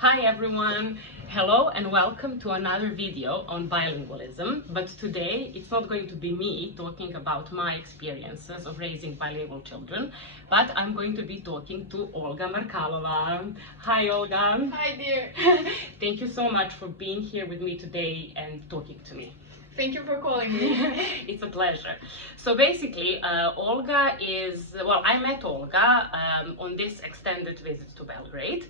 Hi everyone! Hello and welcome to another video on bilingualism. But today it's not going to be me talking about my experiences of raising bilingual children, but I'm going to be talking to Olga Markalova. Hi Olga! Hi dear! Thank you so much for being here with me today and talking to me. Thank you for calling me. It's a pleasure. So basically, Olga is, well, I met Olga on this extended visit to Belgrade.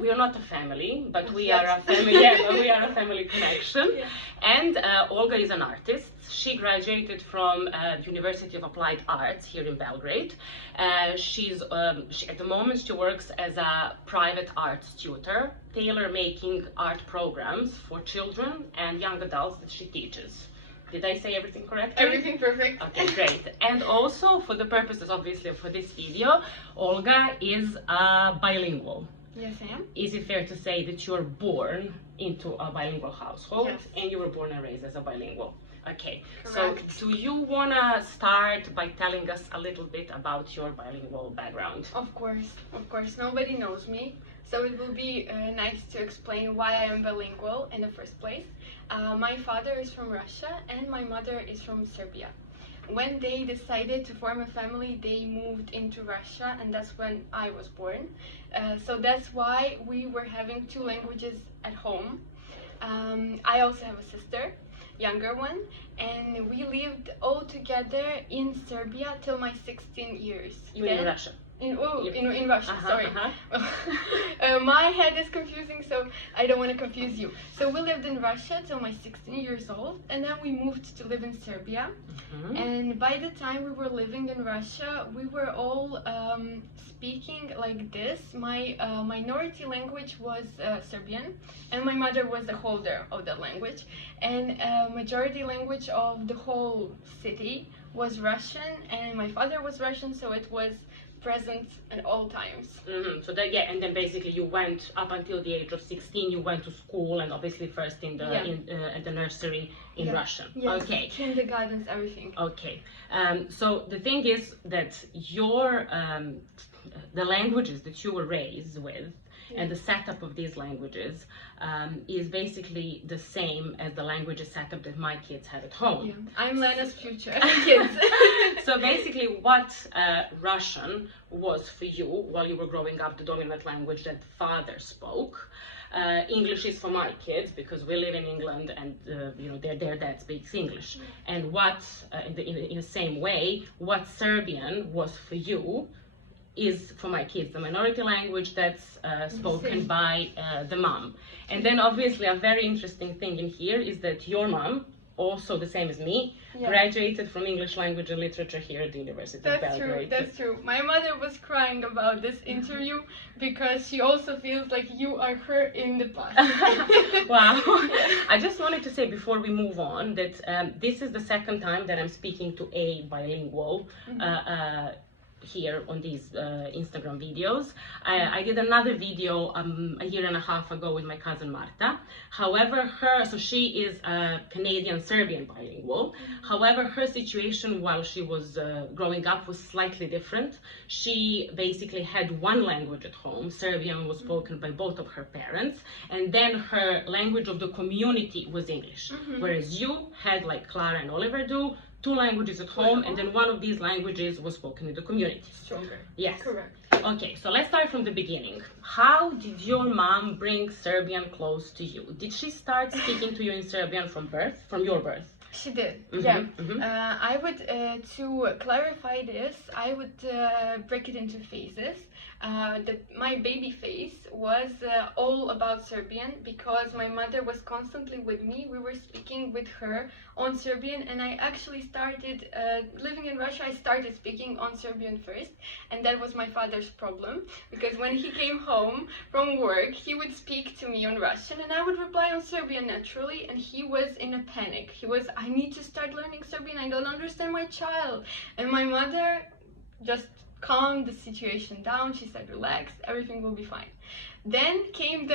We are not a family, but we are a family, we are a family connection. Yeah. And Olga is an artist. She graduated from the University of Applied Arts here in Belgrade. At the moment, she works as a private arts tutor, tailor-making art programs for children and young adults that she teaches. Did I say everything correctly? Everything perfect. Okay, great. And also, for the purposes, obviously, for this video, Olga is bilingual. Yes, I am. Is it fair to say that you were born into a bilingual household? Yes. And you were born and raised as a bilingual? Okay. Correct. So do you want to start by telling us a little bit about your bilingual background? Of course. Nobody knows me. So it will be nice to explain why I am bilingual in the first place. My father is from Russia and my mother is from Serbia. When they decided to form a family, they moved into Russia, and that's when I was born. So that's why we were having two languages at home. I also have a sister, younger one, and we lived all together in Serbia till my 16 years. You in Russia? In Russia, sorry. My head is confusing, so I don't want to confuse you. So we lived in Russia till my 16 years old, and then we moved to live in Serbia. And by the time we were living in Russia, we were all speaking like this. My minority language was Serbian, and my mother was the holder of that language. And majority language of the whole city was Russian, and my father was Russian, so it was present at all times. So that, yeah, and then basically you went up until the age of 16. You went to school, and obviously first in the at the nursery in Russian. Yes. Okay. Kindergarten, everything. Okay. So the thing is that your the languages that you were raised with. And the setup of these languages is basically the same as the languages setup that my kids have at home. Yeah. I'm Lena's future kids. So basically what Russian was for you while you were growing up, the dominant language that father spoke. English is for my kids because we live in England, and their dad speaks English. And what, in the same way, what Serbian was for you is for my kids the minority language that's spoken by the mom. And then obviously a very interesting thing in here is that your mom, also the same as me, graduated from English language and literature here at the University of Belgrade. That's true. My mother was crying about this interview because she also feels like you are her in the past. Wow. I just wanted to say before we move on that this is the second time that I'm speaking to a bilingual here on these Instagram videos. I did another video a year and a half ago with my cousin Marta. However, she is a Canadian-Serbian bilingual. However, her situation while she was growing up was slightly different. She basically had one language at home. Serbian was spoken by both of her parents, and then her language of the community was English. Whereas you had, like Clara and Oliver do, two languages at home, and then one of these languages was spoken in the community. Stronger. Yes. Correct. Okay, so let's start from the beginning. How did your mom bring Serbian close to you? Did she start speaking to you in Serbian from your birth? She did, I would, to clarify this, I would break it into phases. My baby phase was all about Serbian because my mother was constantly with me. We were speaking with her on Serbian, and I actually started living in Russia. I started speaking on Serbian first, and that was my father's problem because when he came home from work, he would speak to me on Russian, and I would reply on Serbian naturally, and he was in a panic. He was, I need to start learning Serbian. I don't understand my child. And my mother just calmed the situation down. She said, relax, everything will be fine. Then came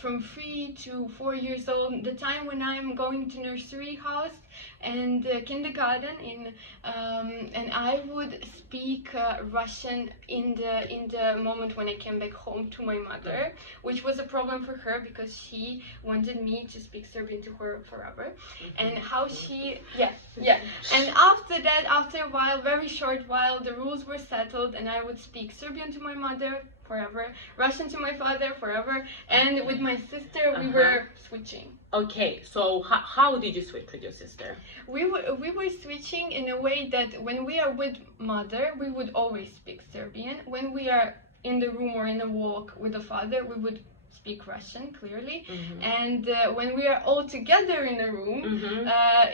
from 3 to 4 years old, the time when I'm going to nursery house and kindergarten, and I would speak Russian in the moment when I came back home to my mother, which was a problem for her because she wanted me to speak Serbian to her forever. And how she, and after that, after a while, very short while, the rules were settled, and I would speak Serbian to my mother forever, Russian to my father forever, and with my sister we were switching. Okay, so how did you switch with your sister? We were switching in a way that when we are with mother, we would always speak Serbian. When we are in the room or in a walk with the father, we would speak Russian clearly, and when we are all together in a room,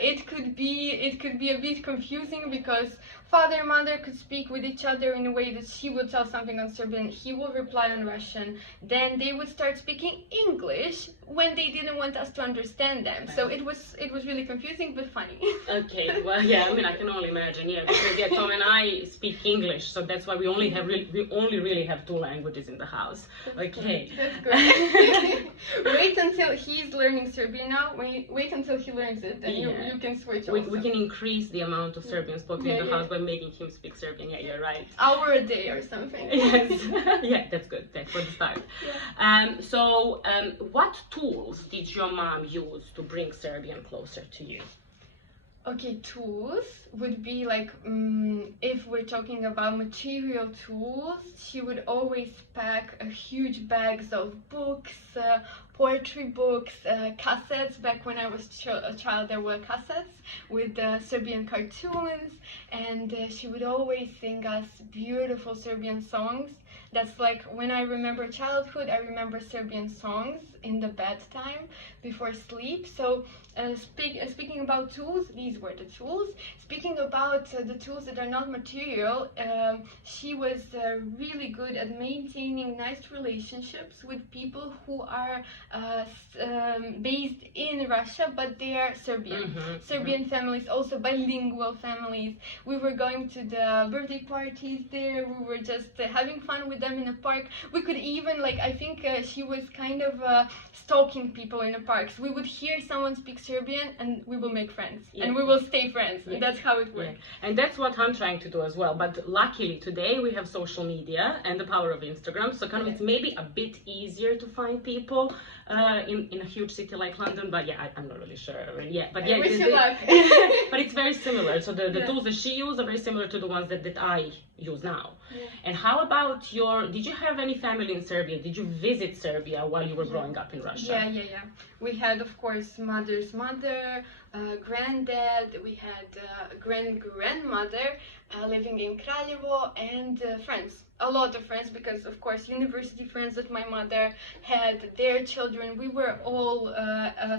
it could be a bit confusing because father and mother could speak with each other in a way that she would tell something on Serbian, he will reply on Russian, then they would start speaking English when they didn't want us to understand them. So it was really confusing but funny. Okay, well, yeah, I mean, I can only imagine, yeah, because Tom and I speak English, so that's why we only really have two languages in the house. Okay. That's good. Wait until he's learning Serbian now. Wait until he learns it, then you can switch. We can increase the amount of Serbian spoken in the house by making him speak Serbian. Yeah, you're right. Hour a day or something. Yes. Yeah, that's good. That's for the start. So, what tools did your mom use to bring Serbian closer to you? Okay, tools would be like, if we're talking about material tools, she would always pack a huge bags of books, poetry books, cassettes. Back when I was a child, there were cassettes with Serbian cartoons, and she would always sing us beautiful Serbian songs. That's like when I remember childhood, I remember Serbian songs in the bedtime before sleep. So speaking about tools, these were the tools. Speaking about the tools that are not material, she was really good at maintaining nice relationships with people who are based in Russia, but they are Serbian. Serbian families, also bilingual families. We were going to the birthday parties there. We were just having fun with them in a park. We could even, like, I think she was kind of stalking people in the parks. We would hear someone speak Serbian and we will make friends, and we will stay friends. And that's how it worked. And that's what I'm trying to do as well. But luckily today we have social media and the power of Instagram, so kind of it's maybe a bit easier to find people in a huge city like London. But yeah, I'm not really sure. But yeah, wish you luck. But it's very similar. So the tools that she used are very similar to the ones that I use now. And how about did you have any family in Serbia? Did you visit Serbia while you were growing up in Russia? Yeah. We had, of course, mother's mother, granddad, we had grandmother living in Kraljevo, and friends. A lot of friends, because of course university friends that my mother had, their children. We were all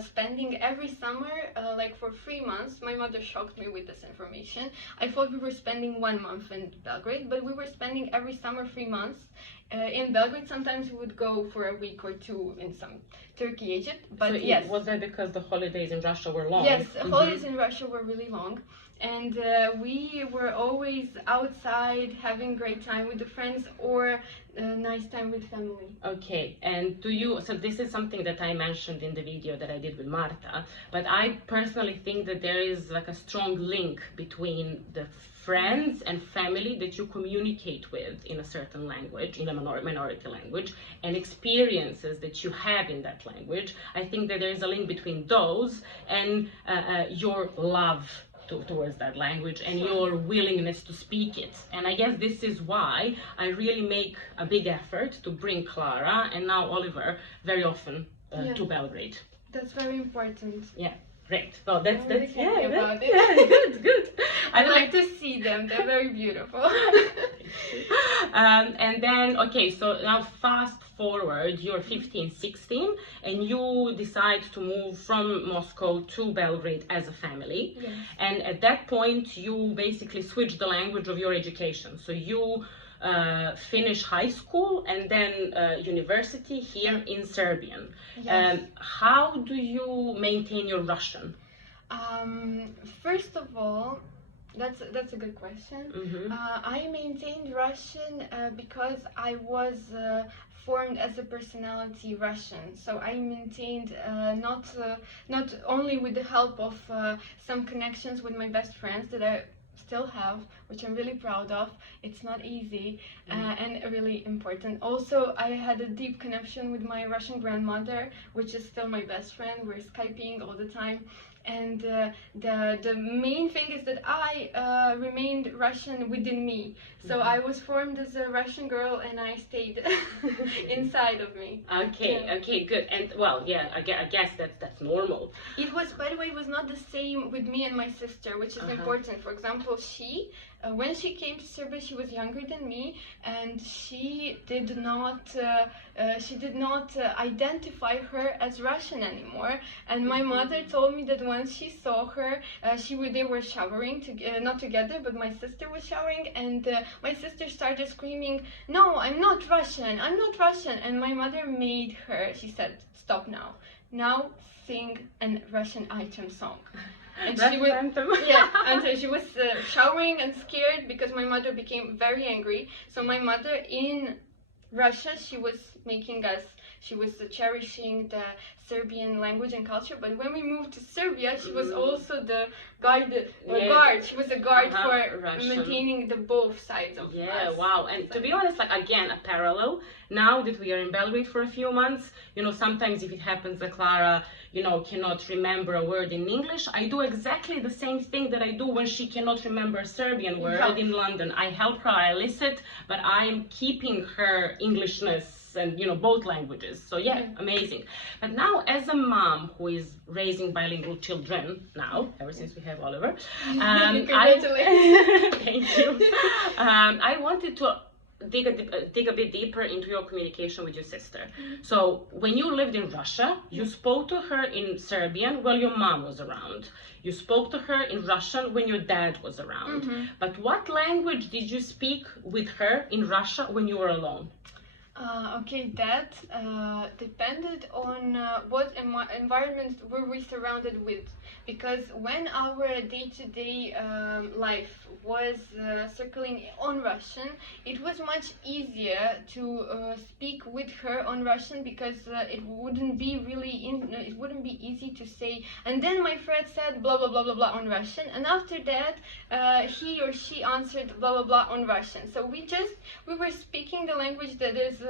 spending every summer like for 3 months. My mother shocked me with this information. I thought we were spending 1 month in Belgrade, but we were spending every summer 3 months in Belgrade. Sometimes we would go for a week or two in some Turkey, Egypt. But so yes, was that because the holidays in Russia were long? Yes, holidays in Russia were really long. And we were always outside having great time with the friends or nice time with family. Okay, and so this is something that I mentioned in the video that I did with Marta, but I personally think that there is like a strong link between the friends and family that you communicate with in a certain language, in a minority language, and experiences that you have in that language. I think that there is a link between those and your love towards that language and your willingness to speak it. And I guess this is why I really make a big effort to bring Clara and now Oliver very often to Belgrade. That's very important. Yeah, great. Well, that's about it. Yeah, good. I like to see them. They're very beautiful. And then, okay, so now fast forward, you're 15, 16, and you decide to move from Moscow to Belgrade as a family. Yes. And at that point, you basically switch the language of your education. So you finish high school and then university here in Serbian. Yes. How do you maintain your Russian? First of all, That's a good question. I maintained Russian because I was formed as a personality Russian. So I maintained not only with the help of some connections with my best friends that I still have, which I'm really proud of. It's not easy and really important. Also, I had a deep connection with my Russian grandmother, which is still my best friend. We're Skyping all the time. And the main thing is that I remained Russian within me. So I was formed as a Russian girl, and I stayed inside of me. Okay, okay, good. And well, yeah, I guess that's normal. It was, by the way, it was not the same with me and my sister, which is important. For example, when she came to Serbia, she was younger than me, and she did not identify her as Russian anymore. And my mother told me that once she saw her, they were showering, not together, but my sister was showering, and my sister started screaming, "No, I'm not Russian, I'm not Russian." And my mother made her, she said, "Stop now sing a Russian item song." And she was, and she was showering and scared because my mother became very angry. So my mother in Russia, she was cherishing the Serbian language and culture. But when we moved to Serbia, she was also the guard. She was a guard for Russian. Maintaining the both sides of us. Wow. And to be honest, like again, a parallel. Now that we are in Belgrade for a few months, sometimes if it happens that Clara, cannot remember a word in English, I do exactly the same thing that I do when she cannot remember a Serbian word in London. I help her, I listen, but I am keeping her Englishness and both languages. So amazing. But now, as a mom who is raising bilingual children now, ever since we have Oliver, Congratulations. Thank you. I wanted to dig a bit deeper into your communication with your sister. So when you lived in Russia, you spoke to her in Serbian while your mom was around. You spoke to her in Russian when your dad was around. But what language did you speak with her in Russia when you were alone? That depended on what environment were we surrounded with. Because when our day-to-day life was circling on Russian, it was much easier to speak with her on Russian because it wouldn't be easy to say. And then my friend said blah blah blah blah blah on Russian, and after that he or she answered blah blah blah on Russian. So we were speaking the language that is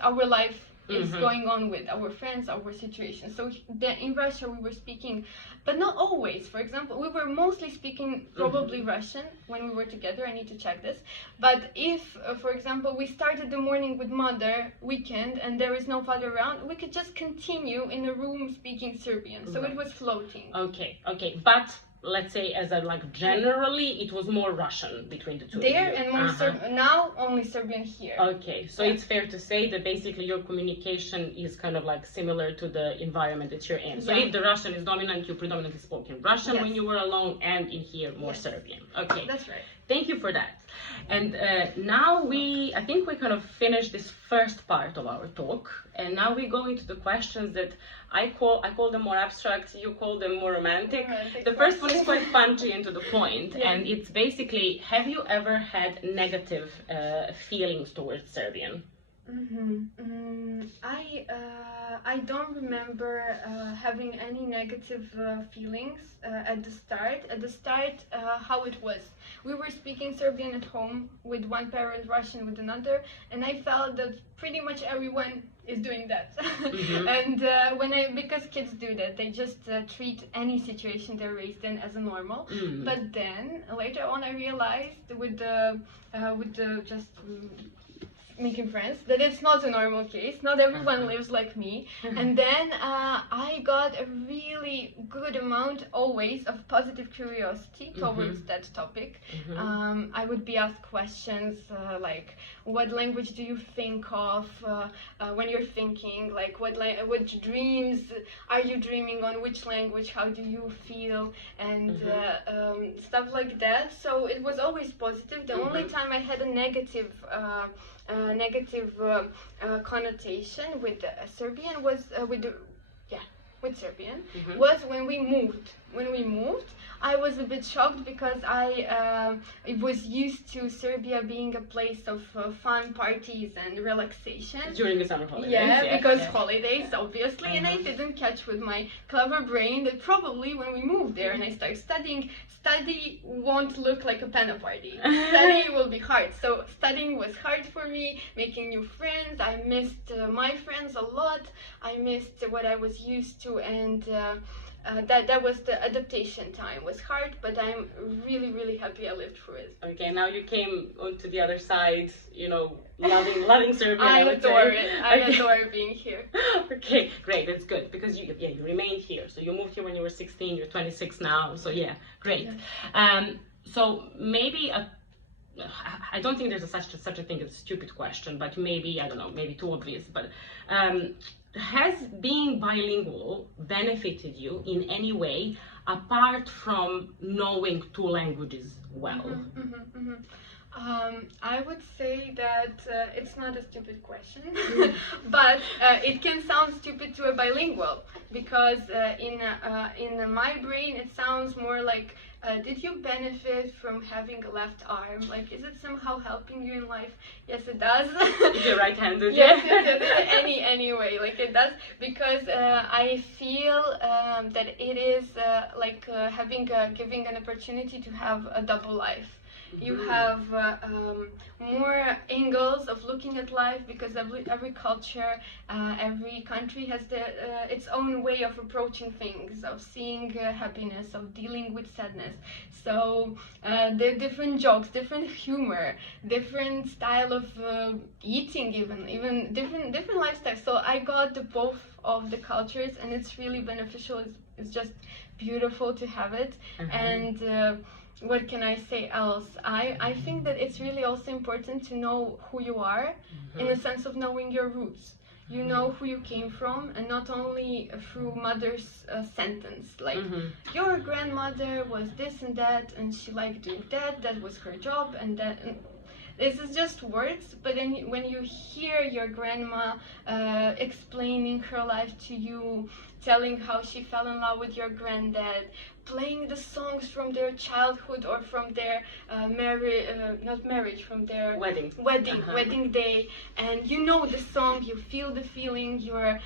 our life is going on with our friends, our situation. So in Russia we were speaking, but not always. For example, we were mostly speaking probably Russian when we were together. I need to check this. But if, for example, we started the morning with mother weekend and there is no father around, we could just continue in a room speaking Serbian. So it was floating. Okay. But let's say generally it was more Russian between the two there of you. And more now only Serbian here. Okay, so it's fair to say that basically your communication is kind of similar to the environment that you're in. So if the Russian is dominant, you predominantly spoke in Russian when you were alone, and in here more Serbian. Okay, that's right. Thank you for that. And now I think we kind of finished this first part of our talk, and now we go into the questions that I call them more abstract, you call them more romantic. The first one is quite punchy and to the point, and it's basically, have you ever had negative feelings towards Serbian? I don't remember having any negative feelings at the start. At the start, how it was. We were speaking Serbian at home with one parent, Russian with another, and I felt that pretty much everyone is doing that. And because kids do that, they just treat any situation they're raised in as a normal. But then later on, I realized with the just making friends that it's not a normal case. Not everyone lives like me. And then I got a really good amount always of positive curiosity towards that topic. I would be asked questions like, what language do you think of when you're thinking? Like, what dreams are you dreaming on? Which language? How do you feel? And stuff like that. So it was always positive. The only time I had a negative connotation with Serbian was with Serbian was when we moved when we moved, I was a bit shocked because I was used to Serbia being a place of fun parties and relaxation. During the summer holidays. Yeah, because holidays, obviously, and I didn't catch with my clever brain that probably when we moved there and I started studying, study won't look like a pena party. Study will be hard. So studying was hard for me, making new friends. I missed my friends a lot. I missed what I was used to, and that was the adaptation time. Was hard, but I'm really happy I lived through it. Okay, now you came onto the other side, you know, loving Serbia. I adore it. I adore being here. Okay, great. That's good because you remained here. So you moved here when you were 16. You're 26 now. So yeah, great. Yeah. So maybe I don't think there's such a thing as a stupid question, but maybe, I don't know, maybe too obvious, but has being bilingual benefited you in any way apart from knowing two languages well? I would say that it's not a stupid question, but it can sound stupid to a bilingual because in my brain it sounds more like, did you benefit from having a left arm? Like, is it somehow helping you in life? Yes, it does. If you're right-handed, yes, anyway, like it does, because I feel that it is like giving an opportunity to have a double life. You have more angles of looking at life because every culture, every country has its own way of approaching things, of seeing happiness, of dealing with sadness. So there are different jokes, different humor, different style of eating, even different lifestyles. So I got both of the cultures, and it's really beneficial. It's just beautiful to have it. And what can I say else? I think that it's really also important to know who you are, in the sense of knowing your roots. You know who you came from, and not only through mother's sentence, like your grandmother was this and that, and she liked doing that was her job, and that. This is just words, but then when you hear your grandma explaining her life to you, telling how she fell in love with your granddad, playing the songs from their childhood or from their from their wedding day, and you know the song, you feel the feeling, you're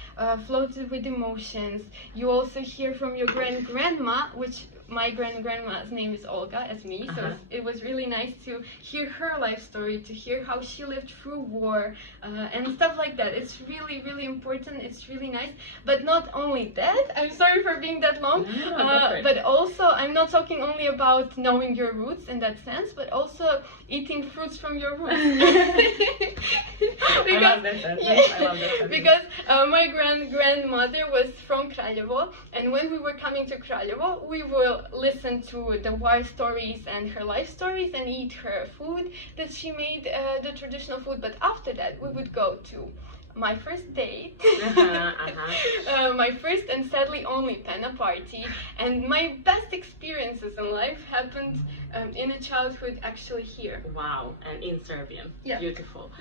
floated with emotions. You also hear from your grandma, which my grandma's name is Olga, as me, so it was really nice to hear her life story, to hear how she lived through war and stuff like that. It's really important. It's really nice. But not only that, I'm sorry for being that long, but also I'm not talking only about knowing your roots in that sense, but also eating fruits from your roots. I love that sentence. Because my grandmother was from Kraljevo, and when we were coming to Kraljevo, we will listen to the war stories and her life stories and eat her food that she made, the traditional food. But after that, we would go to my first date, my first and sadly only pena party, and my best experiences in life happened in a childhood actually here. Wow, and in Serbian. Yeah. Beautiful.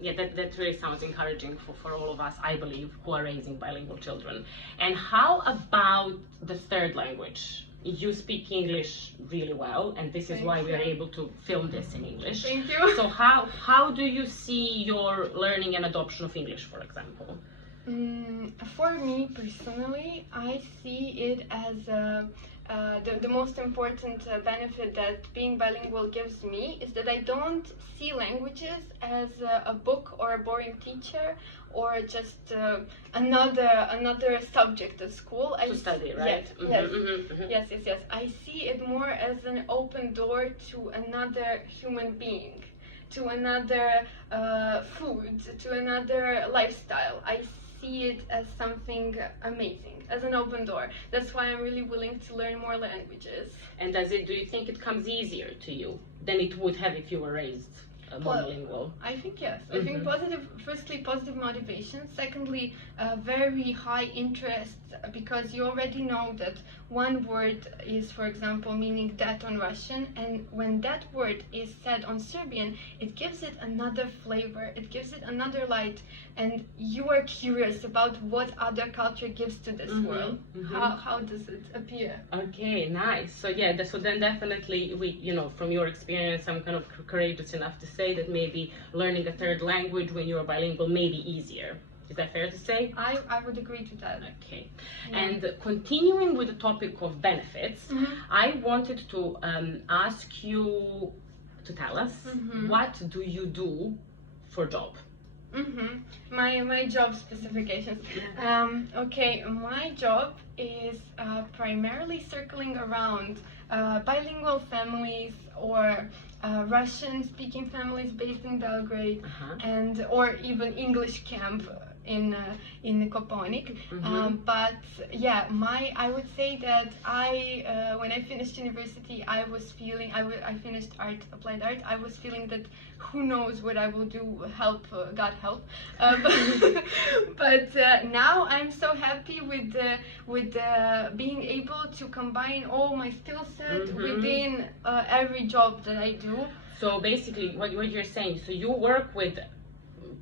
Yeah. That really sounds encouraging for all of us, I believe, who are raising bilingual children. And how about the third language? You speak English really well, and this is why we are able to film this in English. Thank you. So how do you see your learning and adoption of English, for example? For me personally, I see it as the most important benefit that being bilingual gives me is that I don't see languages as a book or a boring teacher or just another subject at school. To study, right? Yes. I see it more as an open door to another human being, to another food, to another lifestyle. I see it as something amazing, as an open door. That's why I'm really willing to learn more languages. And do you think it comes easier to you than it would have if you were raised monolingual? I think yes. I think firstly, positive motivation. Secondly, very high interest, because you already know that one word is, for example, meaning that on Russian, and when that word is said on Serbian, it gives it another flavor, it gives it another light, and you are curious about what other culture gives to this world. How does it appear? Okay, nice. So yeah, so then definitely from your experience, I'm kind of courageous enough to say that maybe learning a third language when you're bilingual may be easier. Is that fair to say? I would agree to that. Okay. Yeah. And continuing with the topic of benefits, I wanted to ask you to tell us, what do you do for job? My job specifications. Okay, my job is primarily circling around bilingual families or Russian-speaking families based in Belgrade, and or even English camp in Koponik. But yeah, I would say that when I finished university, I was feeling I finished applied art. I was feeling that who knows what I will do. God help. But now I'm so happy with being able to combine all my skill set within every job that I do. So basically, what you're saying, so you work with,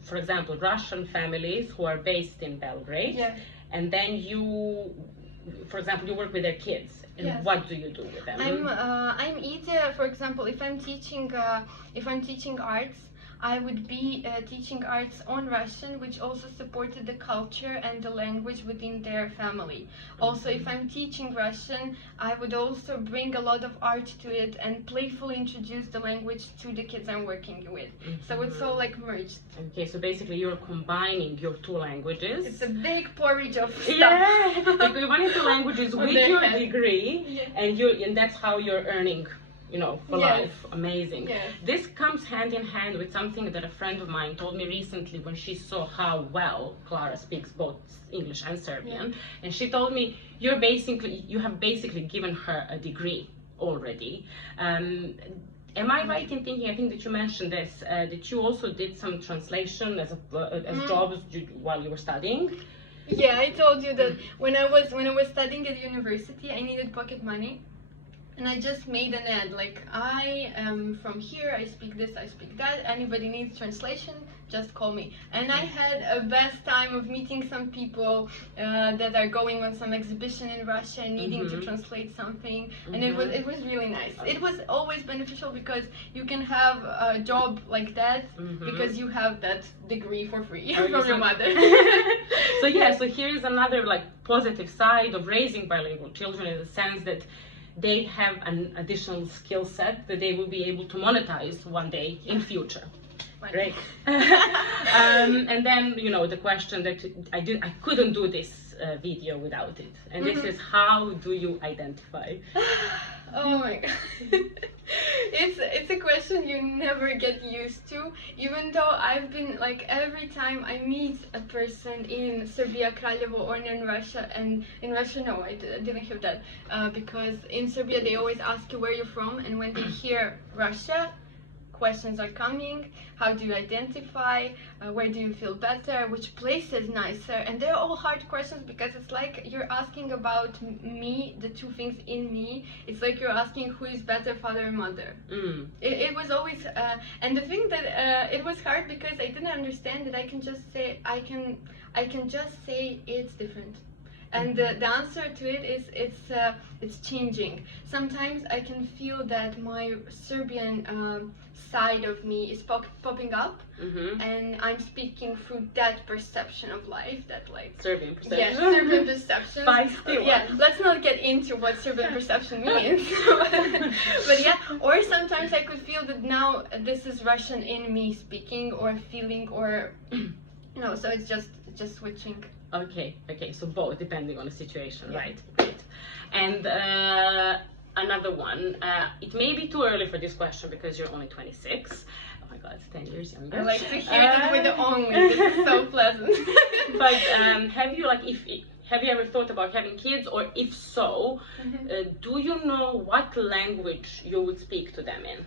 for example, Russian families who are based in Belgrade, and then you, for example, you work with their kids. And what do you do with them? I'm either, for example, if I'm teaching arts, I would be teaching arts on Russian, which also supported the culture and the language within their family. Also, if I'm teaching Russian, I would also bring a lot of art to it and playfully introduce the language to the kids I'm working with. So it's all like merged. Okay, so basically you're combining your two languages. It's a big porridge of stuff. Yeah, you're combining two languages with your degree, and that's how you're earning, for life. Amazing. This comes hand in hand with something that a friend of mine told me recently when she saw how well Clara speaks both English and Serbian, and she told me you have basically given her a degree already. Am I right in thinking, I think that you mentioned this, that you also did some translation as jobs while you were studying? Yeah, I told you that when I was studying at university, I needed pocket money. And I just made an ad, like, I am from here, I speak this, I speak that, anybody needs translation, just call me. And I had a best time of meeting some people that are going on some exhibition in Russia and needing to translate something, and it was really nice. It was always beneficial because you can have a job like that because you have that degree for free from your mother. So so here's another positive side of raising bilingual children, in the sense that they have an additional skill set that they will be able to monetize one day in future. Great. And then the question that I couldn't do this video without it, and this is, how do you identify? Oh my god. It's a question you never get used to, even though I've been every time I meet a person in Serbia, Kraljevo, or in Russia, and in Russia no, I didn't hear that, because in Serbia they always ask you where you're from, and when they hear Russia, questions are coming. How do you identify? Where do you feel better? Which place is nicer? And they're all hard questions because it's like you're asking about me, the two things in me. It's like you're asking who is better, father or mother. It was always, and the thing that it was hard because I didn't understand that I can just say it's different. And the answer to it is it's changing. Sometimes I can feel that my Serbian side of me is popping up, and I'm speaking through that perception of life, that Serbian perception. Yeah, Serbian perception. Yeah, let's not get into what Serbian perception means. But yeah, or sometimes I could feel that now this is Russian in me speaking or feeling, or so it's just switching. Okay, so both, depending on the situation, right? Great. And another one, it may be too early for this question because you're only 26. Oh my god, it's 10 years younger. I like to hear it with the only, this is so pleasant. But have you ever thought about having kids, or if so, do you know what language you would speak to them in?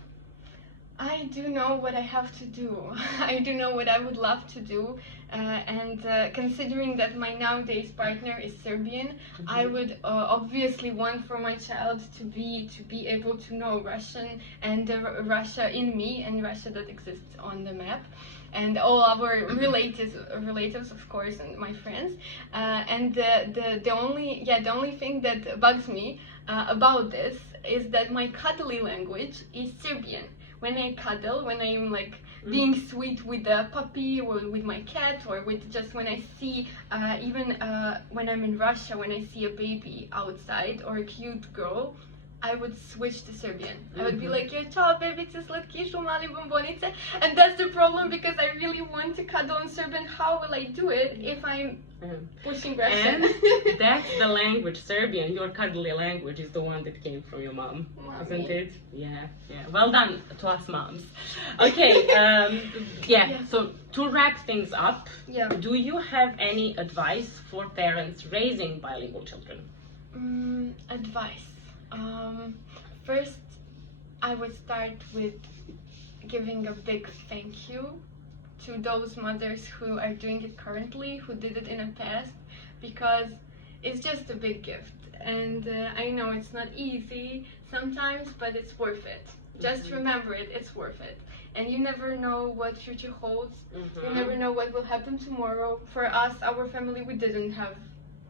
I do know what I have to do. I do know what I would love to do, and considering that my nowadays partner is Serbian, I would obviously want for my child to be able to know Russian and Russia in me, and Russia that exists on the map, and all our relatives of course, and my friends. And the only thing that bugs me about this is that my cuddly language is Serbian. When I cuddle, when I'm like being sweet with a puppy or with my cat, or with just when I see, even when I'm in Russia, when I see a baby outside or a cute girl, I would switch to Serbian. I would be like, "Yo, ciao, babice, slatkišu, mali bombonice." And that's the problem, because I really want to cuddle in Serbian. How will I do it if I'm pushing Russian? And that's the language, Serbian, your cuddly language, is the one that came from your mom, isn't it? Yeah, yeah. Well done to us moms. Okay, so to wrap things up, do you have any advice for parents raising bilingual children? Advice. First, I would start with giving a big thank you to those mothers who are doing it currently, who did it in the past, because it's just a big gift. And I know it's not easy sometimes, but it's worth it. Just remember it, it's worth it. And you never know what future holds. You never know what will happen tomorrow. For us, our family, we didn't have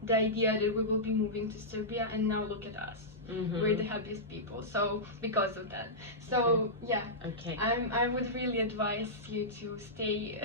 the idea that we will be moving to Serbia, and now look at us. We're the happiest people, so because of that. So I would really advise you to stay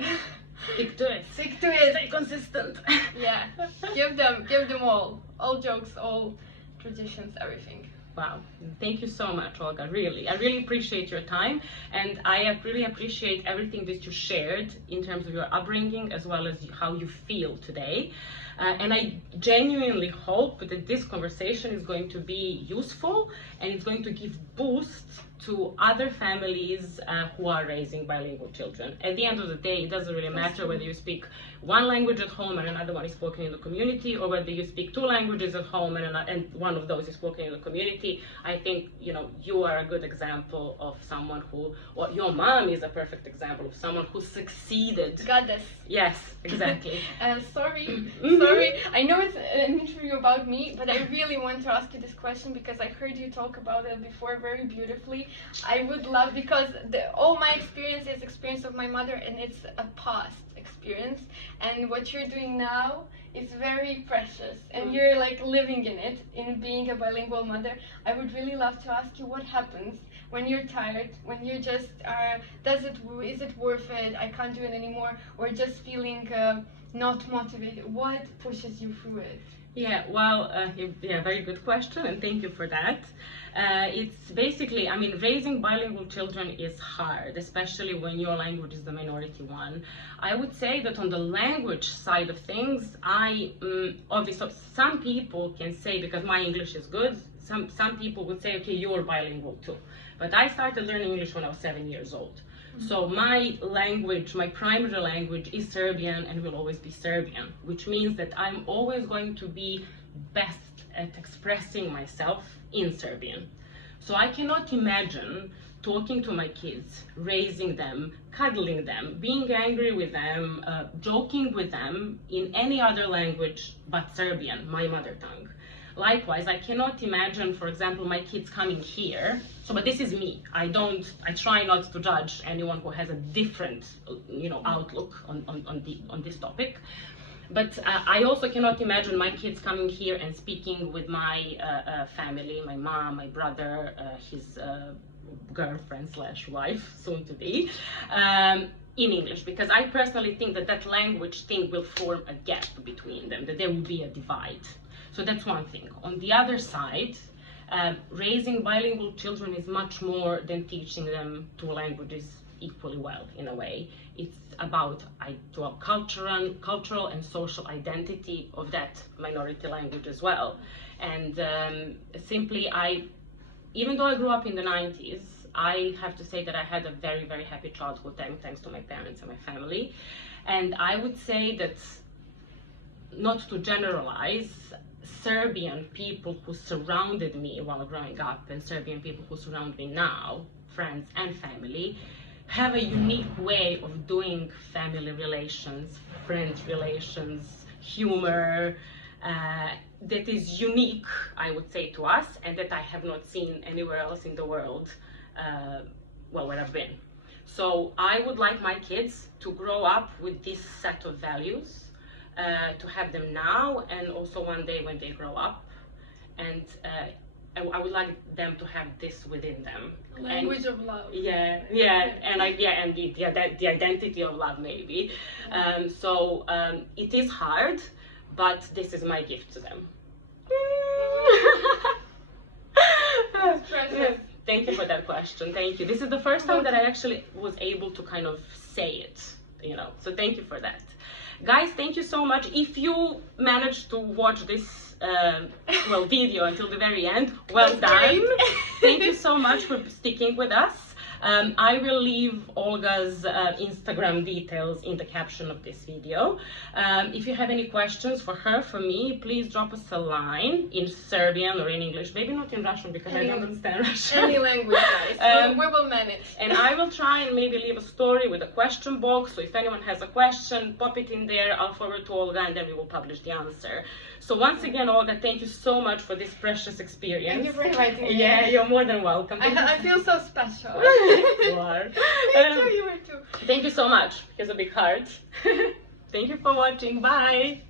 Stick to it. Stick to it. Stay consistent. Yeah. Give them all jokes, all traditions, everything. Wow, thank you so much, Olga. Really, I really appreciate your time, and I really appreciate everything that you shared in terms of your upbringing as well as how you feel today. And I genuinely hope that this conversation is going to be useful, and it's going to give boost to other families who are raising bilingual children. At the end of the day, it doesn't really matter whether you speak one language at home and another one is spoken in the community, or whether you speak two languages at home and one of those is spoken in the community. I think, you are a good example of someone who, or your mom is a perfect example of someone who succeeded. Got this. Yes, exactly. Sorry. I know it's an interview about me, but I really want to ask you this question because I heard you talk about it before very beautifully. I would love, because all my experience is experience of my mother, and it's a past experience, and what you're doing now is very precious, and you're like living in it, in being a bilingual mother. I would really love to ask you what happens when you're tired, when you just is it worth it, I can't do it anymore, or just feeling not motivated. What pushes you through it? Yeah, well, very good question, and thank you for that. It's basically, raising bilingual children is hard, especially when your language is the minority one. I would say that on the language side of things, obviously some people can say, because my English is good, some people would say, okay, you're bilingual too. But I started learning English when I was 7 years old. So my language, my primary language is Serbian and will always be Serbian, which means that I'm always going to be best at expressing myself in Serbian. So I cannot imagine talking to my kids, raising them, cuddling them, being angry with them, joking with them in any other language but Serbian, my mother tongue. Likewise, I cannot imagine, for example, my kids coming here. But this is me. I try not to judge anyone who has a different, outlook on this topic. But I also cannot imagine my kids coming here and speaking with my family, my mom, my brother, his girlfriend/wife, soon to be, in English, because I personally think that language thing will form a gap between them, that there will be a divide. So that's one thing. On the other side, raising bilingual children is much more than teaching them two languages equally well, in a way. It's about cultural and social identity of that minority language as well. And simply, even though I grew up in the 90s, I have to say that I had a very, very happy childhood thanks to my parents and my family. And I would say that, not to generalize, Serbian people who surrounded me while growing up and Serbian people who surround me now, friends and family, have a unique way of doing family relations, friend relations, humor, that is unique, I would say, to us, and that I have not seen anywhere else in the world, well, where I've been. So I would like my kids to grow up with this set of values, to have them now and also one day when they grow up. And I would like them to have this within them. Language of love. Yeah, and the identity of love, maybe. So it is hard, but this is my gift to them. Precious. Thank you for that question. Thank you. This is the first time that I actually was able to kind of say it, so thank you for that. Guys, thank you so much. If you managed to watch this video until the very end, well done. Thank you so much for sticking with us. I will leave Olga's Instagram details in the caption of this video. If you have any questions for her, for me, please drop us a line in Serbian or in English. Maybe not in Russian because I don't understand Russian. Any language, guys. We will manage. And I will try and maybe leave a story with a question box. So if anyone has a question, pop it in there. I'll forward to Olga and then we will publish the answer. So once again, Olga, thank you so much for this precious experience. Thank you for inviting me. Yeah, you're more than welcome. I feel so special. You are. Thank you, you are too. Thank you so much. Here's a big heart. Thank you for watching. Bye.